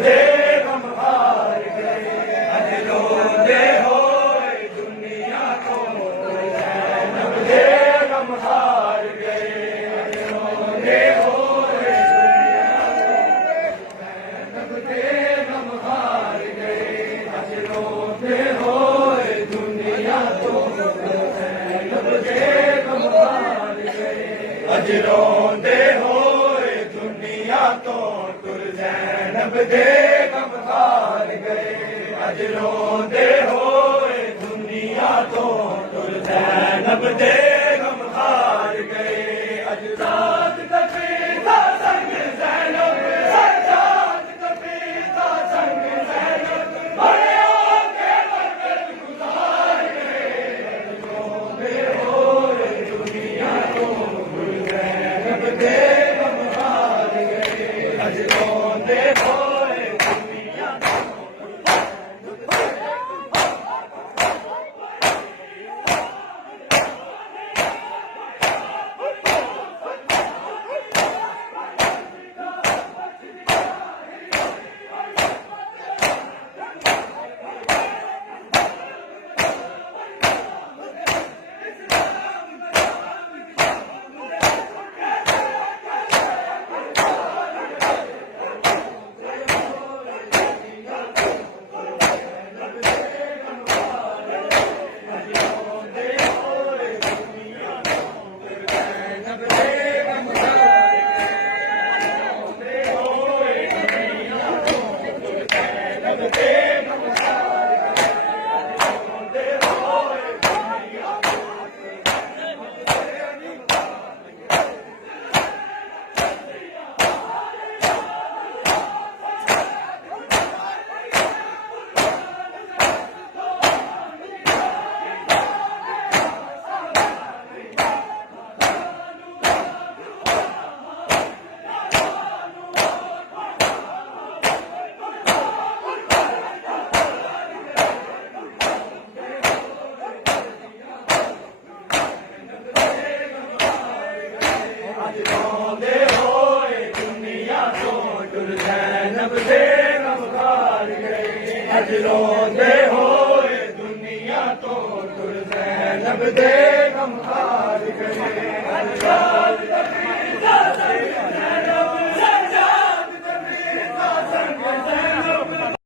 दे गम हार गए, अज रोंदे होए दुनिया तो ज़ैनब दे गम हार गए, अज रोंदे होए ज़ैनब दे गम हार गए, अज रोंदे होए दुनिया तो ज़ैनब दे गम हार गए, अज रोंदे होए दुनिया तो तुर ज़ैनब दे गम हार गए, अज रोंदे होए दुनिया तो तुर ज़ैनब दे गम हार गए, अज रात कपीता संग ज़ैनब, सज्जाद कपीता संग ज़ैनब, बड़े होके वक़्त गुज़ार गए, अज रोंदे होए दुनिया तो तुर ज़ैनब दे गम हार गए, अज रोंदे होए दुनिया तो रोंदे होए दुनिया तो तुर ज़ैनब दे